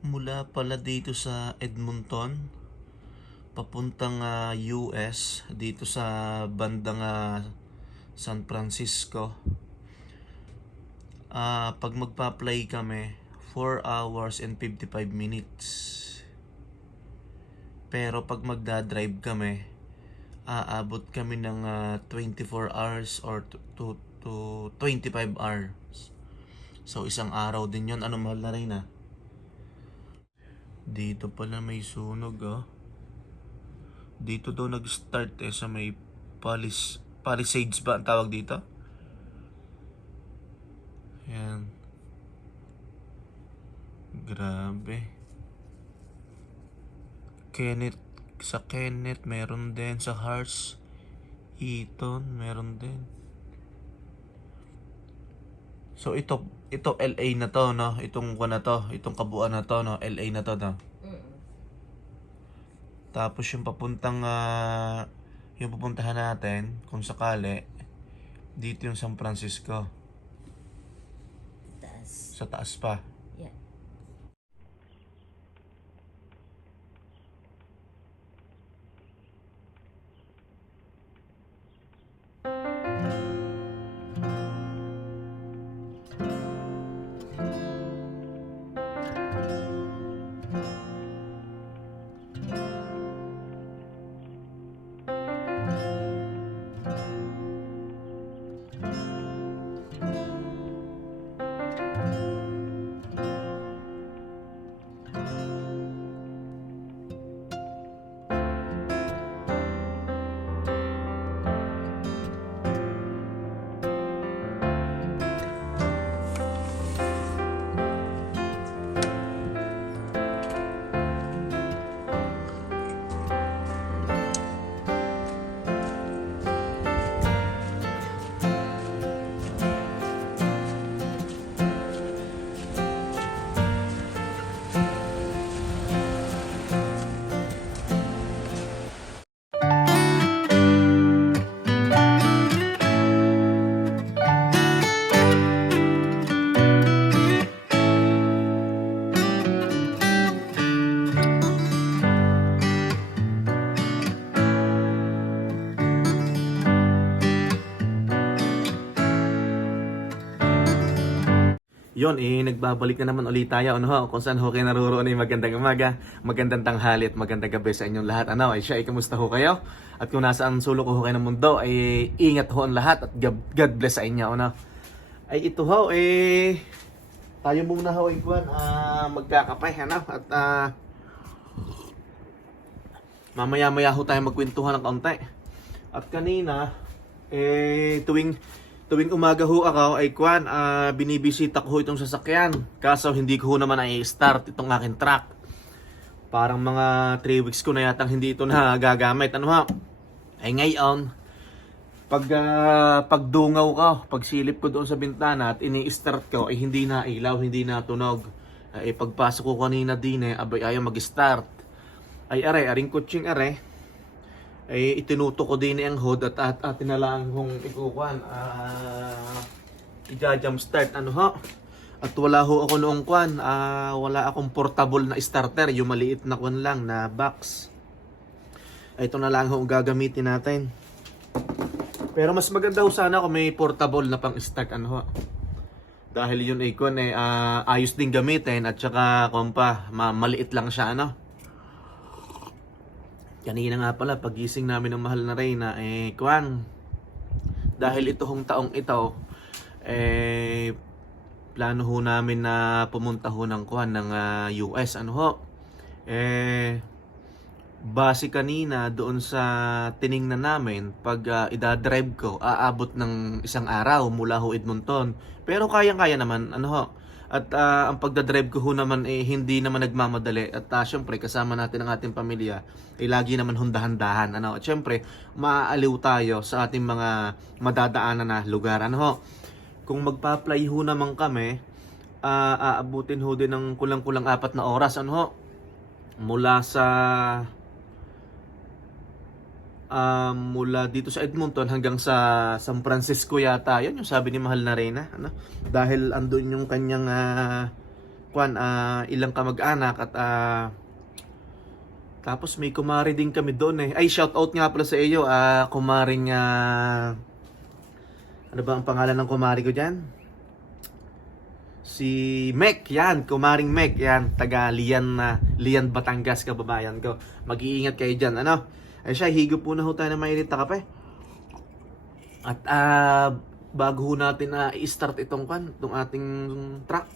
Mula pala dito sa Edmonton, papuntang US, dito sa bandang San Francisco. Pag magpa-play kami, 4 hours and 55 minutes. Pero pag magda-drive kami, aabot kami ng 24 hours or to 25 hours. So isang araw din yon. Ano, mahal na rin. Dito pala may sunog Dito daw nag-start sa may Palisades ba ang tawag dito? Yan. Grabe. Kenneth meron din. Sa Hearts, Eaton meron din. So ito LA na to, no? Itong kabuuan na to, no? LA na to, no? Tapos yung yung pupuntahan natin kung sakali dito yung San Francisco. Taas. Sa taas pa. Yeah. Yon, nagbabalik na naman ulit tayo, kung saan ho kayo naroon. Magandang umaga, magandang tanghali at magandang gabi sa inyong lahat. Siya, kamusta ho kayo? At kung nasaan sulok ho kayo ng mundo, ingat ho ang lahat at God bless sa inyo. Ito ho, tayo muna ho, magkakapay, at mamaya-maya ho tayo magkwentuhan ng kaunti. At kanina, tuwing umaga ho ako binibisita ko itong sasakyan. Kaso hindi ko naman i-start itong aking truck. Parang mga 3 weeks ko na yatang hindi ito nagagamit. Ngayon, pagdungaw ko, pagsilip ko doon sa bintana at ini-start ko, hindi na ilaw, hindi na tunog. Pagpasok ko kanina din, ayaw mag-start. Aring kutsing itinuto ko din ang hood at tinalaan kong ikukuan i-jump start at wala ho ako noong wala akong portable na starter, yung maliit na kwan lang na box. Ito na lang ho ang gagamitin natin, pero mas maganda ho sana kung may portable na pang start dahil yun ayos din gamitin at saka maliit lang siya Kanina nga pala, pagising namin ng mahal na Reyna, dahil itong taong ito, plano ho namin na pumunta ho ng US, base kanina doon sa tiningnan namin, pag idadrive ko, aabot ng isang araw mula ho Edmonton. Pero kayang-kaya naman, At ang pagdadrive ko ho naman hindi naman nagmamadali. At syempre kasama natin ang ating pamilya, lagi naman hundahan-dahan. At syempre maaaliw tayo sa ating mga madadaanan na lugar. Kung magpa-fly ho naman kami, aabutin ho din ng kulang-kulang 4 na oras. Mula sa mula dito sa Edmonton hanggang sa San Francisco yata. Yun yung sabi ni mahal na Reyna, dahil andun yung kanyang ilang kamag-anak at tapos may kumari din kami doon eh. Ay, shout out nga pala sa iyo, kumaring ano ba ang pangalan ng kumari ko diyan? Si Mek, yan, kumaring Mek, yan, taga Lian Batangas, kababayan ko. Mag-iingat kayo diyan, ano? Ay siya, higop po na ho tayo ng mainit na kape. At bago ho natin i-start itong ating truck.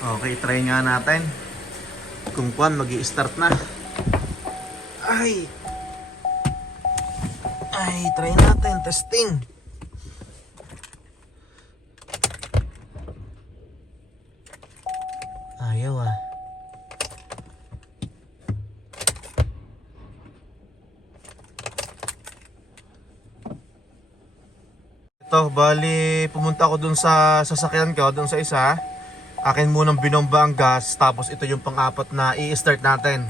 Okay, try nga natin kung magi-start na. Ay, try natin, testing. Ayaw Ito, bali pumunta ako dun sa sasakyan ko, dun sa isa. Akin munang binomba ang gas, tapos ito yung pang-apat na i-start natin.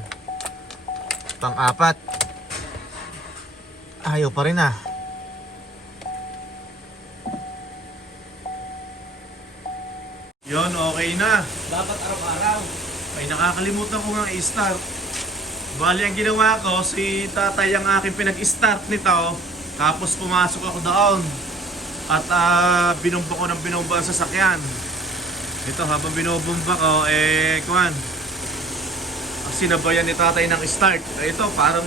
Pang-apat. Ayaw pa rin Yon, okay na. Dapat araw-araw. Ay, nakakalimutan ko nga i-start. Bali, ang ginawa ko, si tatay ang aking pinag-start nito. Tapos pumasok ako doon. At binomba ko ng binomba ang sasakyan. Ito, habang binobomba ko, sinabayan ni tatay ng start. Ito, parang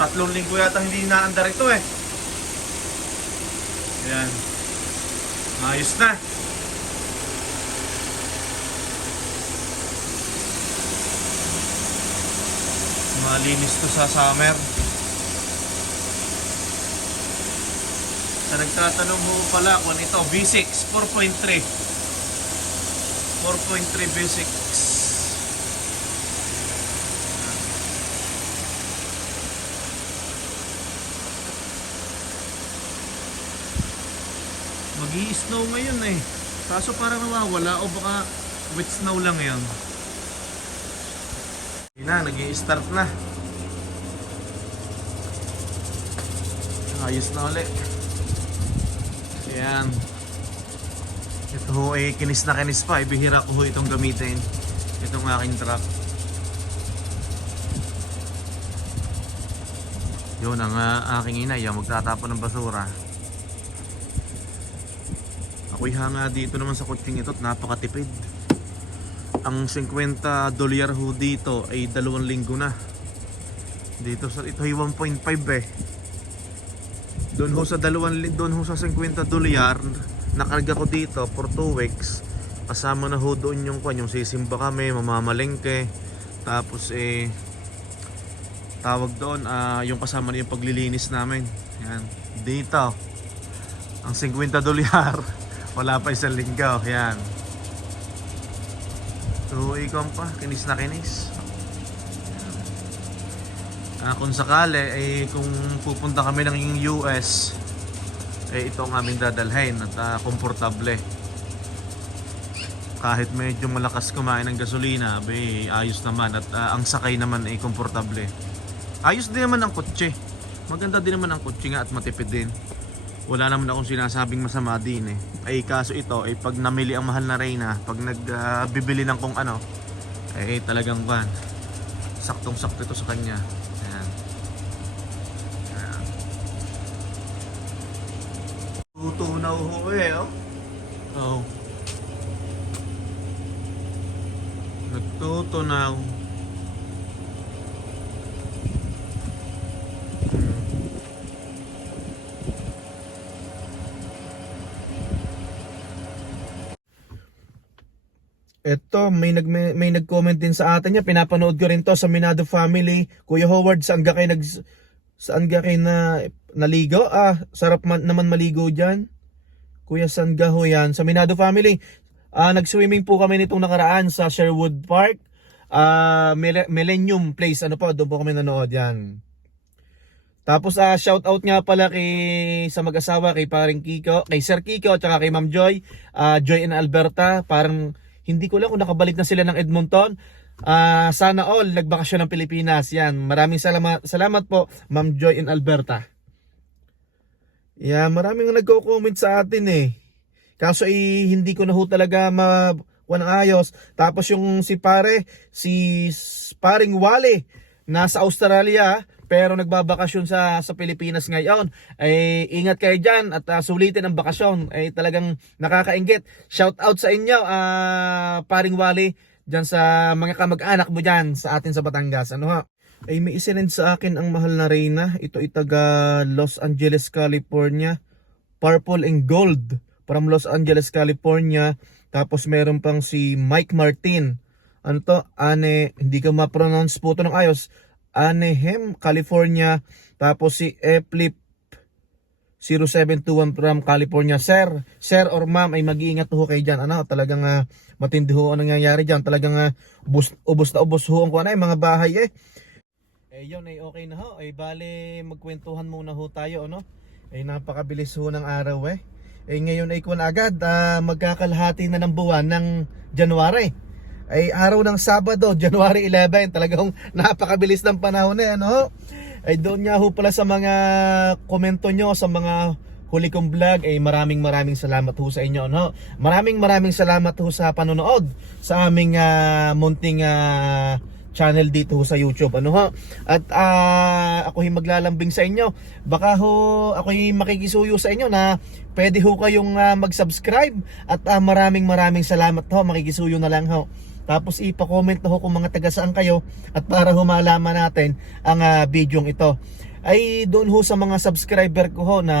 3 linggo yata hindi naandar ito eh. Ayan. Ayos na. Malinis to sa summer. Sa nagtatanong mo pala kung ito, V6 4.3 V6. Magi-snow ngayon eh. Kaso parang nawawala o baka wet snow lang yan. Yun na, nag-i-start na. Ayos na ulit. Ayan. Ito ho ay kinis na kinis pa. Ibihira ko ho itong gamitin. Itong aking truck. Yun ang aking inay. Magtatapon ng basura. Ako'y hanga dito naman sa kutsing ito at napakatipid. Ang $50 ho dito ay 2 linggo na. Dito sa ito ay 1.5 eh. Doon ho sa $50 nakarga ko dito for 2 weeks kasama na ho doon yung kwan, yung sisimba kami, mamamalengke. Tapos tawag doon, yung kasama na yung paglilinis namin. Yan. Dito, ang 50 dolyar. Wala pa isang linggo. Yan. So, ikaw pa, kinis na kinis. Kung sakali, kung pupunta kami ng US, ito ang aming dadalhin at komportable. Kahit medyo malakas kumain ng gasolina, ayos naman at ang sakay naman ay komportable. Ayos din naman ang kotse. Maganda din naman ang kotse nga at matipid din. Wala naman akong sinasabing masama din kaso ito pag namili ang mahal na Reyna, pag nagbibili ng kung ano, talagang saktong sakto ito sa kanya. Ayan. Ayan. Tutunaw ho oh. Nagtutunaw. Ito, may nag-comment din sa atin niya. Pinapanood ko rin to sa Minado Family. Kuya Howard, saan ka kayo naligo? Sarap naman maligo diyan. Kuya, saan ka ho yan? Sa Minado Family. Nag-swimming po kami nitong nakaraan sa Sherwood Park. Millennium Place. Ano po, doon po kami nanood yan. Tapos shout out nga pala sa mag-asawa, kay paring Kiko, kay Sir Kiko, at saka kay Ma'am Joy, Joy and Alberta. Parang hindi ko lang kung nakabalik na sila ng Edmonton. Sana all nagbakasyon ng Pilipinas. Yan, maraming salamat po Ma'am Joy and Alberta. Yan, maraming nagko-comment sa atin Kaso hindi ko na ho talaga ng ayos. Tapos yung si paring Wally, nasa Australia pero nagbabakasyon sa Pilipinas ngayon. Ingat kayo dyan at sulitin ang bakasyon. Talagang nakakainggit. Shout out sa inyo, paring Wally, dyan sa mga kamag-anak mo dyan sa atin sa Batangas. Ano ha? May isinend sa akin ang mahal na Reyna. Ito taga Los Angeles, California. Purple and gold from Los Angeles, California. Tapos meron pang si Mike Martin. Ano to? Hindi ko ma-pronounce po ito ng ayos. Anaheim, California. Tapos si Eplip 0721 from California. Sir or ma'am, mag-iingat ho kayo dyan. Talagang matindi ho ang nangyayari dyan. Talagang ubos na ubos ho ang mga bahay yun okay na ho. Bale magkwentuhan muna ho tayo napakabilis ho ng araw ngayon agad magkakalahati na ng buwan ng January. Araw ng Sabado, January 11. Talagang napakabilis ng panahon doon nga ho pala sa mga komento nyo, sa mga huli kong vlog, maraming salamat ho sa inyo Maraming salamat ho sa panonood sa aming munting channel dito sa YouTube At ako'y maglalambing sa inyo. Baka ako'y makikisuyo sa inyo na pwede ho kayong mag-subscribe. At maraming salamat makikisuyo na lang Tapos ipa-comment na kung mga taga saan kayo. At para malaman natin ang bidyong ito. Doon sa mga subscriber ko na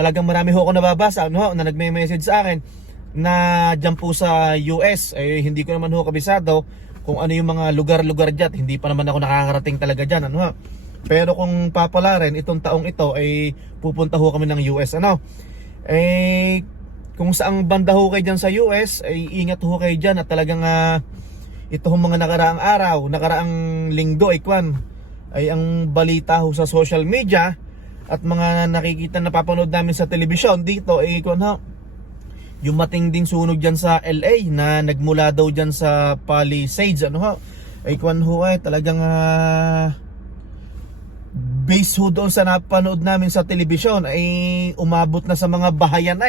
talagang marami ako nababasa na nagme-message sa akin na dyan po sa US. Hindi ko naman kabisado kung ano yung mga lugar-lugar dyan. Hindi pa naman ako nakakarating talaga dyan Pero kung papalarin itong taong ito pupunta kami ng US kung saang banda kayo dyan sa US ingat kayo dyan at talagang ito mga nakaraang araw, nakaraang linggo ang balita sa social media at mga nakikita na napapanood namin sa telebisyon dito yung matinding sunog dyan sa LA na nagmula daw dyan sa Palisades talagang based doon sa napanood namin sa telebisyon umabot na sa mga bahayan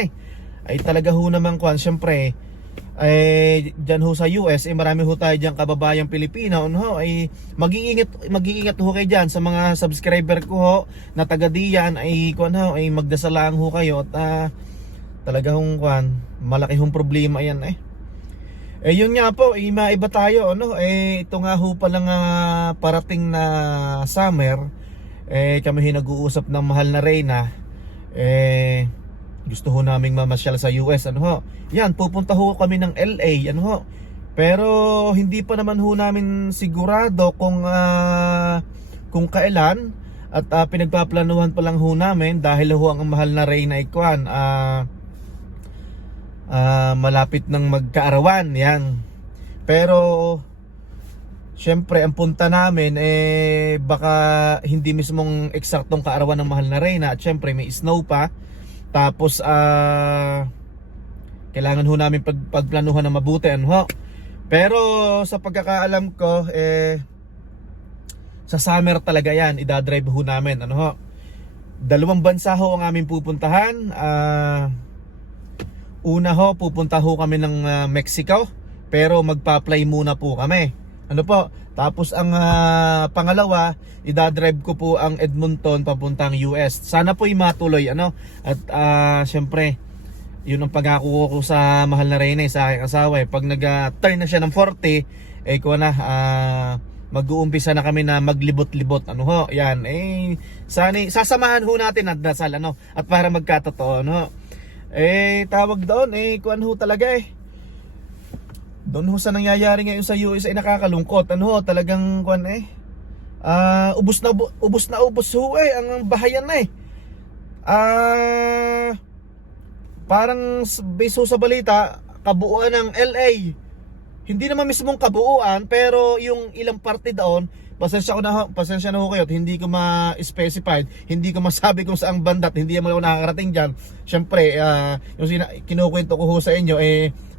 talaga naman syempre dyan sa US marami tayo dyan kababayang Pilipino mag-iingat kayo dyan sa mga subscriber ko na taga diyan magdasal lang kayo at talaga malaki problema yan yun nga po maiba tayo ito nga palang parating na summer kami nag-uusap ng mahal na Reyna gusto ho naming mamasyal sa US, ano ho. Yan, pupunta ho kami ng LA, ano ho. Pero hindi pa naman ho namin sigurado kung kailan, at pinagpaplanuhan pa lang ho namin dahil ho ang mahal na Reyna Ikuan malapit ng magkaarawan yan. Pero syempre ang punta namin baka hindi mismong eksaktong kaarawan ng mahal na Reyna, at syempre may snow pa. Tapos kailangan ho namin pagplanuhan ng mabuti, ano ho. Pero sa pagkakaalam ko sa summer talaga yan idadrive ho namin, ano ho. 2 bansa ho ang aming pupuntahan. Una ho, pupunta ho kami ng Mexico, pero magpa-apply muna po kami, ano po. Tapos ang pangalawa, idadrive ko po ang Edmonton papuntang US. Sana po matuloy, ano. At syempre yun ang pagkako ko sa mahal na Reyna, sa aking asawa. Pag nag-turn na siya ng 40, mag-uumpisa na kami na maglibot-libot, ano ho. Yan, sana sasamahan ho natin at dasal, ano, at para magkatotoo, ano. Tawag doon, kuan ho talaga doon ho sa nangyayari ngayon sa US nakakalungkot, ano ho, talagang kuan ubos na ubos ho ang bahayan na parang based ho sa balita, kabuuan ng LA, hindi naman mismong kabuuan, pero yung ilang parte doon, pasensya na ho kayo at hindi ko ma-specified, hindi ko masabi kung saang bandat, hindi mo ako nakakarating dyan. Syempre, yung kinukwento ko ho sa inyo,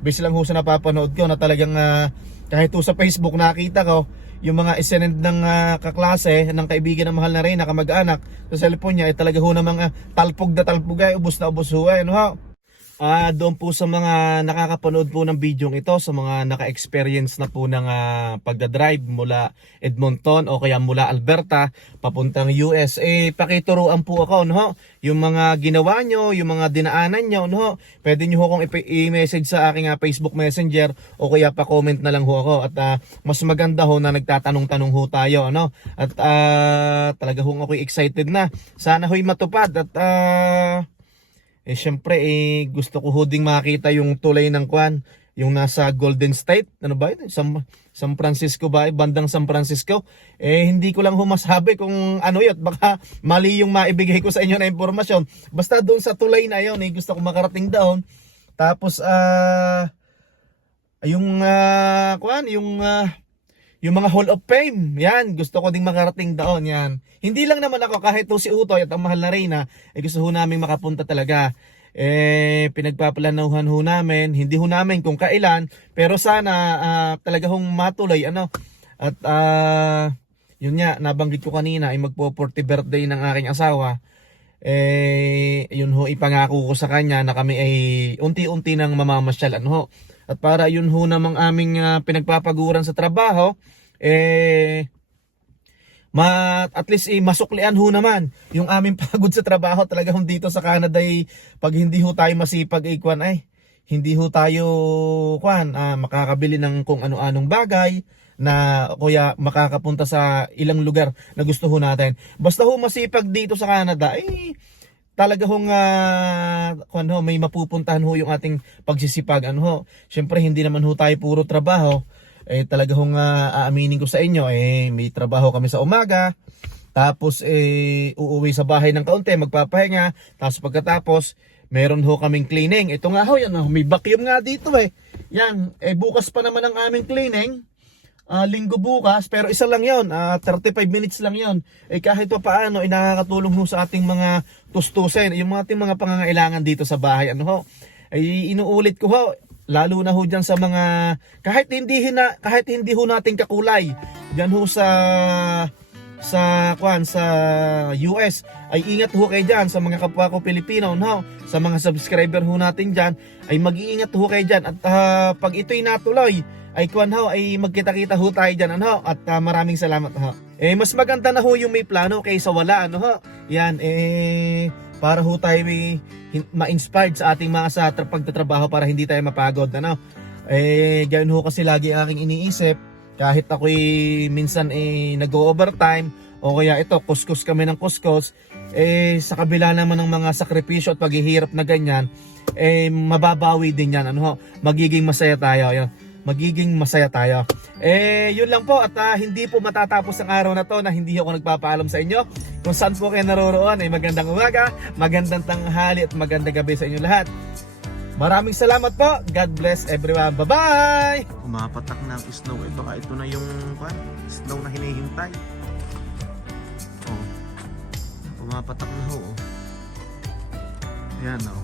base lang ho sa napapanood ko na talagang kahit ho sa Facebook nakita ko yung mga isinend ng kaklase ng kaibigan ng mahal na Reyna, kamag-anak, sa cellphone niya, talaga ho namang talpog ubos na ubos ho, ano ho. Doon po sa mga nakakapanood po ng video ito, sa mga naka-experience na po ng pagdadrive mula Edmonton o kaya mula Alberta papuntang US, pakituruan po ako, no? Yung mga ginawa nyo, yung mga dinaanan nyo, no? Pwede nyo ho kong i-message sa aking Facebook Messenger o kaya pa-comment na lang ho ako. At mas maganda ho na nagtatanong-tanong ho tayo, no? At talaga ho ako'y excited na. Sana ho'y matupad at syempre gusto ko ho ding makita yung tulay ng kwan, yung nasa Golden State, ano ba yun? San Francisco ba? Bandang San Francisco. Hindi ko lang ho masabi kung ano yun, baka mali yung maibigay ko sa inyo na impormasyon. Basta doon sa tulay na yun, gusto ko makarating doon. Tapos yung mga Hall of Fame, yan, gusto ko ding makarating doon, yan. Hindi lang naman ako, kahit to si Utoy at ang mahal na Reyna, gusto ho namin makapunta talaga. Pinagpaplanuhan ho namin, hindi ho namin kung kailan, pero sana talaga hong matuloy, ano. At yun nga, nabanggit ko kanina, ay magpo-40 birthday ng aking asawa. Yun ho, ipangako ko sa kanya na kami ay unti-unti nang mamamasyal, ano ho. At para yun ho namang aming pinagpapaguran sa trabaho, at least masuklian ho naman yung aming pagod sa trabaho. Talaga ho dito sa Canada pag hindi ho tayo masipag hindi ho tayo makakabili ng kung ano-anong bagay na kuya makakapunta sa ilang lugar na gusto ho natin. Basta ho masipag dito sa Canada, talaga hong may mapupuntahan ho yung ating pagsisipag, ano ho. Syempre hindi naman ho tayo puro trabaho. Talaga hong aaminin ko sa inyo, may trabaho kami sa umaga, tapos uuwi sa bahay ng kaunti, magpapahinga, tapos pagkatapos meron ho kaming cleaning. Ito nga ho, yan, may vacuum nga dito yan, bukas pa naman ang aming cleaning. Linggo bukas, pero isa lang yon, 35 minutes lang yon. Kahit pa paano, nakakatulong ho sa ating mga tustusin, yung ating mga pangangailangan dito sa bahay, ano ho. Inuulit ko ho, lalo na ho dyan sa mga, kahit hindi ho natin kakulay, dyan ho sa US, ay ingat ho kayo dyan sa mga kapwa ko Pilipino, no? Sa mga subscriber ho natin dyan, ay mag-iingat ho kayo dyan. At pag ito'y natuloy, ay magkita-kita ho tayo dyan, ano? At maraming salamat ho. Mas maganda na ho yung may plano kaysa wala, ano ho? Yan, para ho tayo may ma-inspired sa ating mga sa pagtatrabaho para hindi tayo mapagod, ano? Ganoon ho kasi lagi aking iniisip, kahit ako'y minsan nag-overtime o kaya ito, kuskus kami ng kuskus, sa kabila naman ng mga sakripisyo at paghihirap na ganyan, mababawi din yan, magiging masaya tayo, yun. Magiging masaya tayo. Yun lang po, at hindi po matatapos ang araw na to na hindi ako nagpapaalam sa inyo. Kung saan po kayo naroroon, magandang umaga, magandang tanghali at magandang gabi sa inyo lahat. Maraming salamat po. God bless everyone. Bye-bye! Umapatak na ang snow. Baka ito na yung snow na hinihintay. Umapatak na ho. Ayan o.